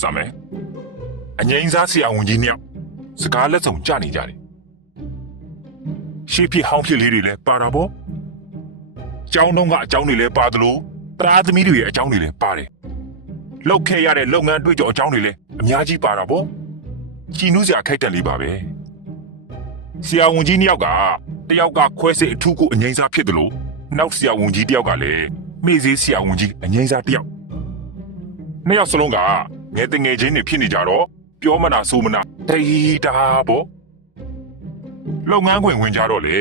စမယ်အငိမ့်စားဆရာဝန်ကြီးနှစ်ယောက်စကားလက်ဆောင်ကြနေကြတယ်ရှေ့ဖြစ်ဟောင်းဖြစ်လေးတွေလည်းပါတာပေါ့ကျောင်းတော့ကအကြောင်းတွေလည်းပါသလိုပရာသမီတွေရဲ့အကြောင်းတွေလည်းပါတယ်လောက်ခဲ့ရတဲ့လုပ်ငန်းအတွေ့အကြုံအကြောင်းတွေလည်းအများကြီးပါတာပေါ့ချီနူးစရာခိုက်တက်လေးပါပဲဆရာဝန်ကြီးနှစ်ယောက်ကတယောက်ကခွဲစိတ်အထူးကိုအငိမ့်စားဖြစ်တယ်လို့နောက်ဆရာဝန်ကြီးတယောက်ကလည်းမိစေးဆရာဝန်ကြီးအငိမ့်စားတယောက်နှစ်ယောက်စလုံးက ငယ်တငယ်ချင်းတွေဖြစ်နေကြတော့ပြောမနာဆိုမနာတေးတာပေါ့လုပ်ငန်းခွင်ဝင်ကြတော့လေ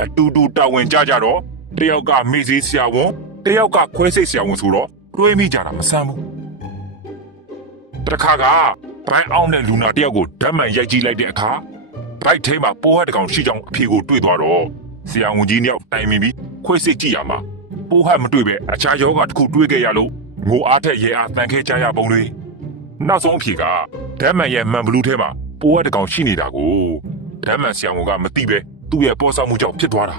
အတူတူတာဝန်ကြကြတော့တယောက်ကမေ့စေးဆရာဝန်တယောက်ကခွဲစိတ်ဆရာဝန်ဆိုတော့တွဲမိကြတာမဆန်းဘူးတစ်ခါကဘိုင်းအောင်တဲ့လူနာတယောက်ကိုဓာတ်မှန်ရိုက်ကြည့်လိုက်တဲ့အခါဘိုက်ထဲမှာပိုးဟတ်တစ်ကောင်ရှိကြောင်းအဖြေကိုတွေ့သွားတော့ဆရာဝန်ကြီးနှစ်ယောက်တိုင်ပင်ပြီးခွဲစိတ်ကြည့်ရမှာပိုးဟတ်မတွေ့ပဲအခြားယောဂတစ်ခုတွေးခဲ့ရလို့ငိုအားထက်ရေအားတန်ခဲကြရပုံတွေ နောက်ဆုံးအဖြေကဓာတ်မှန်ရဲ့မှန်ဘလူးထဲမှာပိုးရတစ်ကောင်ရှိနေတာကိုဓာတ်မှန်ဆရာဝန်ကမသိပဲသူ့ရဲ့ပေါ်ဆောင်မှုကြောင့်ဖြစ်သွားတာ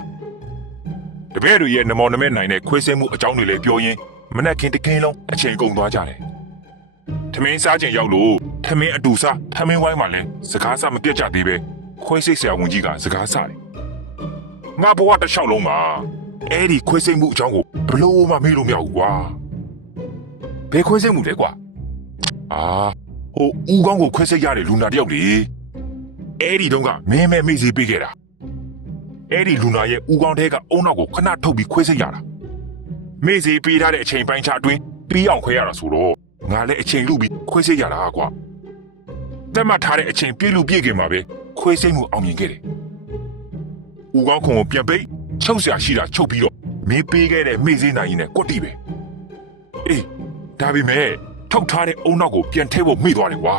တပည့်တွေရဲ့နမောနမဲနိုင်တဲ့ခွေးစင်းမှုအကြောင်းတွေလည်းပြောရင်းမနဲ့ခင်တကင်းလုံးအချိန်ကုန်သွားကြတယ်ထမင်းစားခြင်းရောက်လို့ထမင်းအတူစားထမင်းဝိုင်းမှာလည်းစကားစမပြတ်ကြသေးပဲခွေးစိတ်ဆရာဝန်ကြီးကစကားစားတယ်ငါဘဝတစ်လျှောက်လုံးမှာအဲ့ဒီခွေးစိတ်မှုအကြောင်းကိုဘလို့မှမေးလို့မရဘူးကွာဘယ်ခွဲစိတ်မှုလဲကွာ အာဟိုဦးကောင်းကိုခွဲစိတ်ရတဲ့လူနာတယောက်လေအဲ့ဒီတုန်းကမင်းမဲမိစီပေးခဲ့တာအဲ့ဒီလူနာရဲ့ဦးကောင်းတဲကအုံနောက်ကိုခဏထုတ်ပြီးခွဲစိတ်ရတာမိစီပေးထားတဲ့အချိန်ပိုင်းခြားအတွင်းပြီးအောင်ခွဲရတာဆိုတော့ငါလည်းအချိန်လူပြီးခွဲစိတ်ရတာကွာတက်မှတ်ထားတဲ့အချိန်ပြည့်လို့ပြည့်ခင်မှာပဲခွဲစိတ်မှုအောင်မြင်ခဲ့တယ်ဦးကောင်းခုံကိုပြန်ပိတ်ချုပ်ဆရာရှိတာချုပ်ပြီးတော့မင်းပေးခဲ့တဲ့မိစီနိုင်ရင်နဲ့ကွက်တီပဲအေးဒါပေမဲ့ ထောက်ထားတဲ့အုံနောက်ကိုပြန်ထည့်ဖို့မိသွားတယ်ကွာ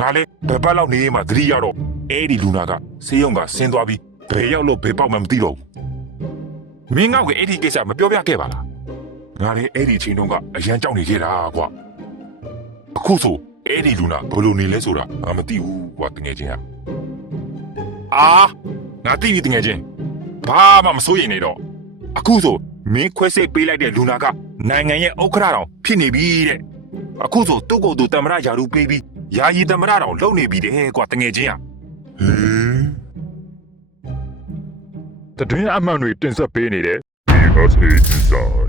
ငါလည်းဘယ်ပတ်လောက်နေမှသတိရတော့အဲ့ဒီလူနာကဆေးရုံကဆင်းသွားပြီးဘယ်ရောက်လို့ဘယ်ပေါက်မှမသိတော့ဘူးမင်းငေါ့ကအဲ့ဒီကိစ္စမပြောပြခဲ့ပါလားငါလည်းအဲ့ဒီချိန်တုန်းကအရန်ကြောက်နေခဲ့တာကွာအခုဆိုအဲ့ဒီလူနာဘယ်လိုနေလဲဆိုတာငါမသိဘူးကွာတကယ်ချင်းကအာငါသိပြီတကယ်ချင်းဘာမှမစိုးရိမ်နေတော့အခုဆိုမင်းခွဲစိတ်ပေးလိုက်တဲ့လူနာကနိုင်ငံရဲ့ဥက္ကဋ္ဌတော်ဖြစ်နေပြီတဲ့ အခုဆိုတုတ်ကိုယ်သူတမရယာရုပေးပြီးယာယီတမရတော်လုပ်နေပြီတဲ့ကွာတငယ်ချင်းอ่ะဟေးတတွင်းအမှန်တွေတင်ဆက်ပေးနေတဲ့ USA Inside